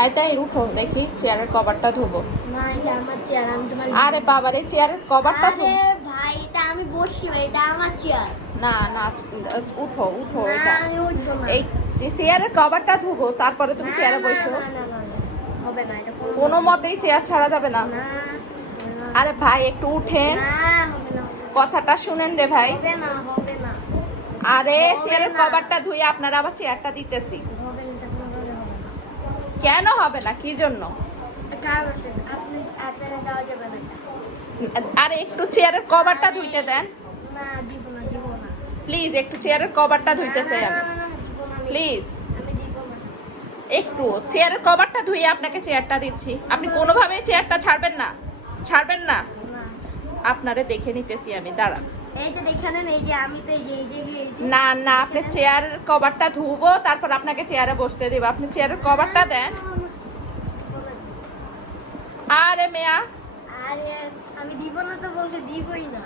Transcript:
High তাই উঠো দেখি চেয়ারের কভারটা ধোবো। আরে বাবারে চেয়ারের কভারটা ধোবো। ভাই এটা আমি এটা আমার চেয়ার না না উঠো উঠো এটা। এই চেয়ারের কভারটা ধুবো তারপরে তুমি চেয়ারে বসো। কোনো মতেই চেয়ার ছাড়া যাবে না। আরে ভাই একটু উঠেন। কথাটা শুনেন রে ভাই। আরে চেয়ারের। কভারটা ধুয়ে আপনারা আবার চেয়ারটা দিতেছি হবে না, এটা কোনোভাবে হবে না। কেন হবে না কি জন্য। আরে একটু চেয়ারের কভারটা ধুইতে দেন। প্লিজ একটু চেয়ারের কভারটা ধুইতে চাই আমি প্লিজ। একটু চেয়ারের কভারটা ধুয়ে আপনাকে চেয়ারটা দিচ্ছি আপনি কোনোভাবেই চেয়ারটা ছাড়বেন না ছাড়বেন না। আপনারে দেখে নিতেছি আমি দাঁড়ান। না না আপনি চেয়ার কভারটা ধুবো তারপর আপনাকে চেয়ারে বসতে দেবো। আপনি চেয়ারের কভারটা দেন। আরে মেয়া। আরে আমি দিব না তো বলছে দিবই না।